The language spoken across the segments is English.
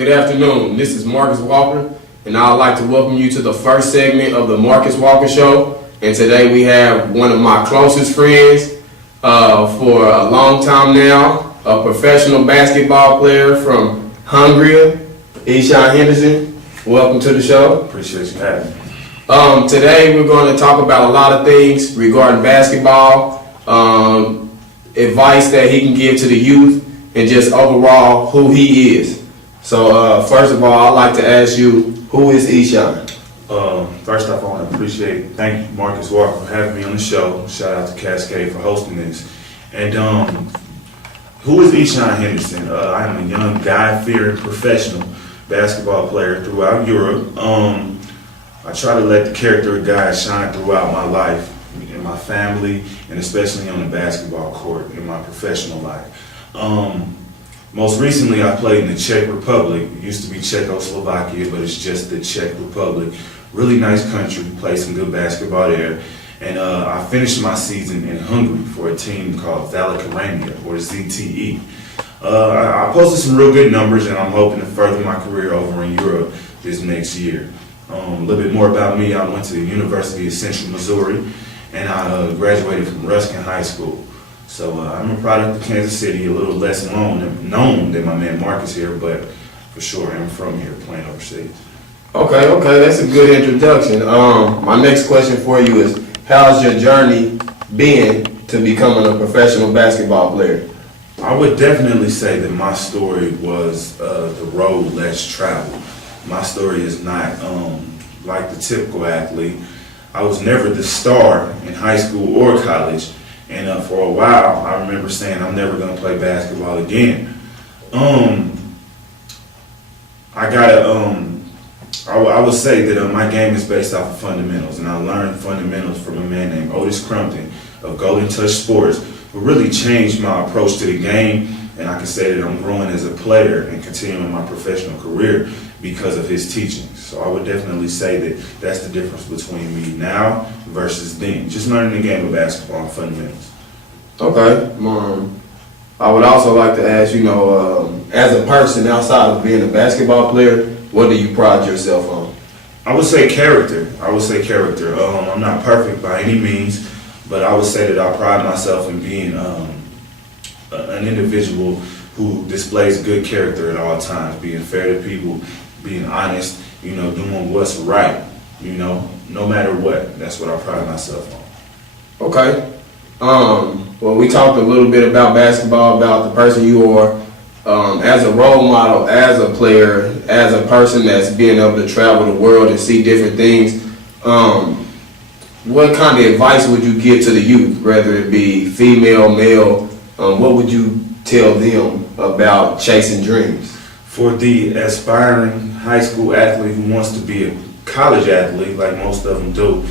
Good afternoon. This is Marcus Walker, and I'd like to welcome you to the first segment of the Marcus Walker Show. And today we have one of my closest friends for a long time now, a professional basketball player from Hungary, Esian Henderson. Welcome to the show. Appreciate you having me. Today we're going to talk about a lot of things regarding basketball, advice that he can give to the youth, and just overall who he is. So first of all, I'd like to ask you, who is Esian? First off, I want to thank you, Marcus Walker, for having me on the show. Shout out to Cascade for hosting this. And who is Esian Henderson? I am a young, God-fearing professional basketball player throughout Europe. I try to let the character of God shine throughout my life, in my family, and especially on the basketball court in my professional life. Most recently, I played in the Czech Republic. It used to be Czechoslovakia, but it's just the Czech Republic. Really nice country, played some good basketball there. And I finished my season in Hungary for a team called Valacrania, or ZTE. I posted some real good numbers, and I'm hoping to further my career over in Europe this next year. A little bit more about me. I went to the University of Central Missouri, and I graduated from Ruskin High School. So I'm a product of Kansas City, a little less known than my man Marcus here, but for sure I'm from here, playing overseas. Okay, that's a good introduction. My next question for you is, how's your journey been to becoming a professional basketball player? I would definitely say that my story was the road less traveled. My story is not like the typical athlete. I was never the star in high school or college. And for a while, I remember saying I'm never going to play basketball again. I would say that my game is based off of fundamentals, and I learned fundamentals from a man named Otis Crumpton of Golden Touch Sports, who really changed my approach to the game. And I can say that I'm growing as a player and continuing my professional career because of his teachings. So I would definitely say that that's the difference between me now versus then. Just learning the game of basketball and fundamentals. Okay. I would also like to ask, as a person outside of being a basketball player, what do you pride yourself on? I would say character. I'm not perfect by any means, but I would say that I pride myself in being an individual who displays good character at all times, being fair to people, being honest, doing what's right, no matter what. That's what I pride myself on. Okay. Well, we talked a little bit about basketball, about the person you are, as a role model, as a player, as a person that's being able to travel the world and see different things. What kind of advice would you give to the youth, whether it be female, male? What would you tell them about chasing dreams? For the aspiring high school athlete who wants to be a college athlete, like most of them do,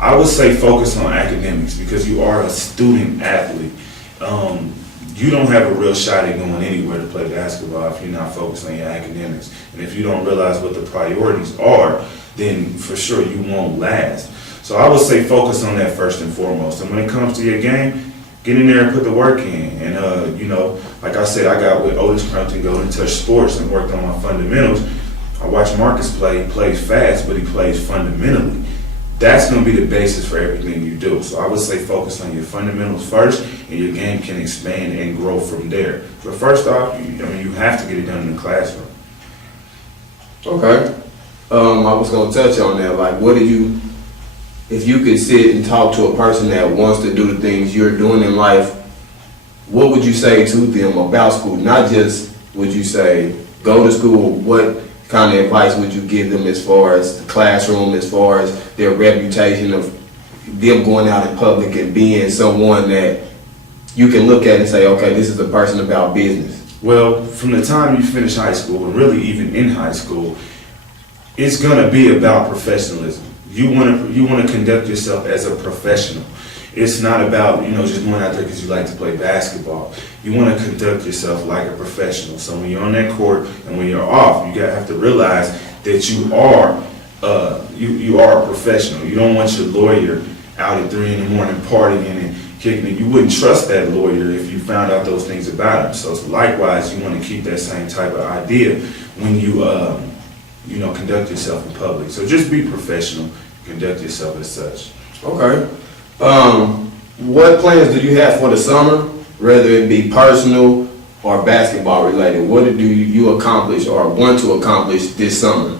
I would say focus on academics, because you are a student athlete. You don't have a real shot at going anywhere to play basketball if you're not focused on your academics. And if you don't realize what the priorities are, then for sure you won't last. So I would say focus on that first and foremost. And when it comes to your game, get in there and put the work in. And, like I said, I got with Otis Crumpton, Golden Touch Sports, and worked on my fundamentals. I watched Marcus play. He plays fast, but he plays fundamentally. That's going to be the basis for everything you do. So I would say focus on your fundamentals first, and your game can expand and grow from there. But first off, you have to get it done in the classroom. Okay. I was going to touch on that. Like, if you could sit and talk to a person that wants to do the things you're doing in life, what would you say to them about school? Not just would you say go to school, what kind of advice would you give them as far as the classroom, as far as their reputation of them going out in public and being someone that you can look at and say, okay, this is a person about business? Well, from the time you finish high school, and really even in high school, it's going to be about professionalism. You want to conduct yourself as a professional. It's not about, just going out there because you like to play basketball. You want to conduct yourself like a professional. So when you're on that court and when you're off, you have to realize that you are a professional. You don't want your lawyer out at 3 a.m. partying kicking it, you wouldn't trust that lawyer if you found out those things about him. So likewise, you want to keep that same type of idea when you, conduct yourself in public. So just be professional, conduct yourself as such. Okay. What plans do you have for the summer, whether it be personal or basketball related? What do you accomplish or want to accomplish this summer?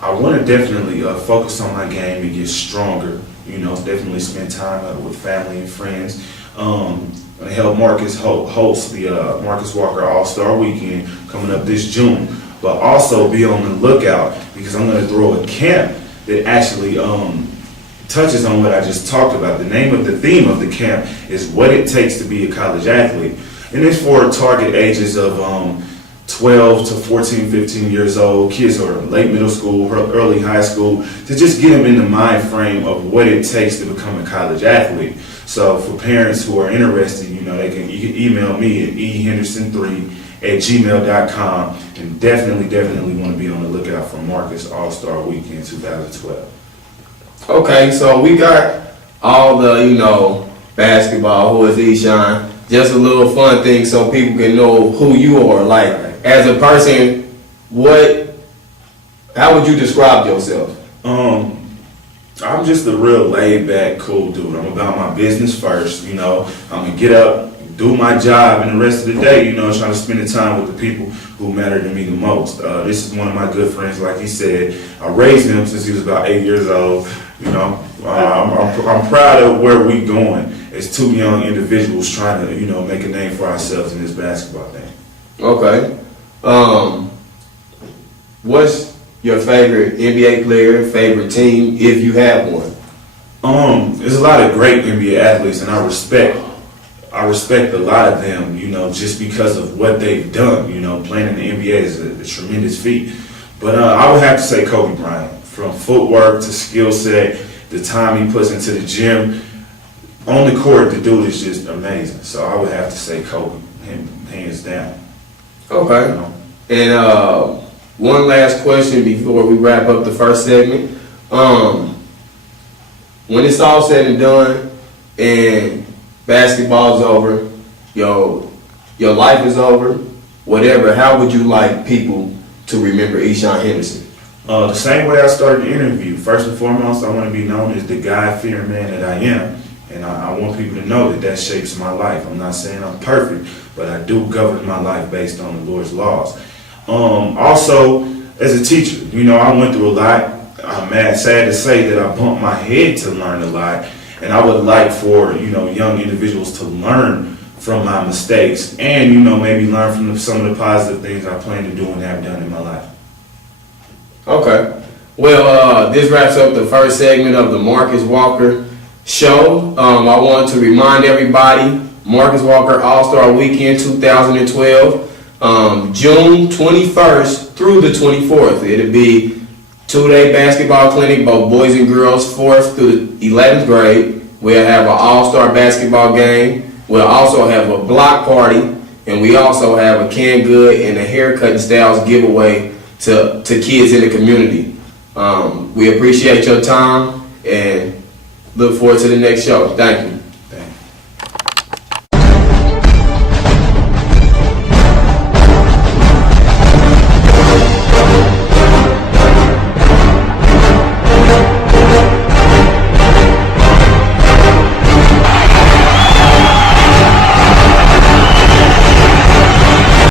I want to definitely focus on my game and get stronger. Definitely spend time with family and friends. I help Marcus host the Marcus Walker All-Star Weekend coming up this June. But also be on the lookout because I'm going to throw a camp that actually touches on what I just talked about. The theme of the camp is what it takes to be a college athlete. And it's for target ages of 12 to 14, 15 years old, kids who are late middle school, early high school, to just get them in the mind frame of what it takes to become a college athlete. So for parents who are interested, you can email me at ehenderson3@gmail.com, and definitely want to be on the lookout for Marcus All-Star Weekend 2012. Okay, so we got all the, basketball, who is Esian, just a little fun thing so people can know who you are. Like, as a person, how would you describe yourself? I'm just a real laid-back, cool dude. I'm about my business first, I'm going to get up, do my job, and the rest of the day, trying to spend the time with the people who matter to me the most. This is one of my good friends, like he said. I raised him since he was about 8 years old. I'm proud of where we going as two young individuals trying to, make a name for ourselves in this basketball thing. Okay. What's your favorite NBA player, favorite team, if you have one? There's a lot of great NBA athletes, and I respect a lot of them, just because of what they've done. Playing in the NBA is a tremendous feat. But I would have to say Kobe Bryant. From footwork to skill set, the time he puts into the gym, on the court, the dude is just amazing. So I would have to say Kobe, hands down. Okay. And one last question before we wrap up the first segment. When it's all said and done and basketball's over, your life is over, whatever, how would you like people to remember Esian Henderson? The same way I started the interview. First and foremost, I want to be known as the God-fearing man that I am. And I want people to know that shapes my life. I'm not saying I'm perfect, but I do govern my life based on the Lord's laws. Also, as a teacher, I went through a lot. I'm sad to say that I bumped my head to learn a lot. And I would like for, young individuals to learn from my mistakes and, maybe learn from some of the positive things I plan to do and have done in my life. Okay. Well, this wraps up the first segment of the Marcus Walker Show. I want to remind everybody, Marcus Walker All-Star Weekend 2012, June 21st through the 24th. It'll be 2-day basketball clinic, both boys and girls, 4th through the 11th grade. We'll have an all-star basketball game. We'll also have a block party, and we also have a canned good and a haircut and styles giveaway to kids in the community. We appreciate your time and look forward to the next show. Thank you.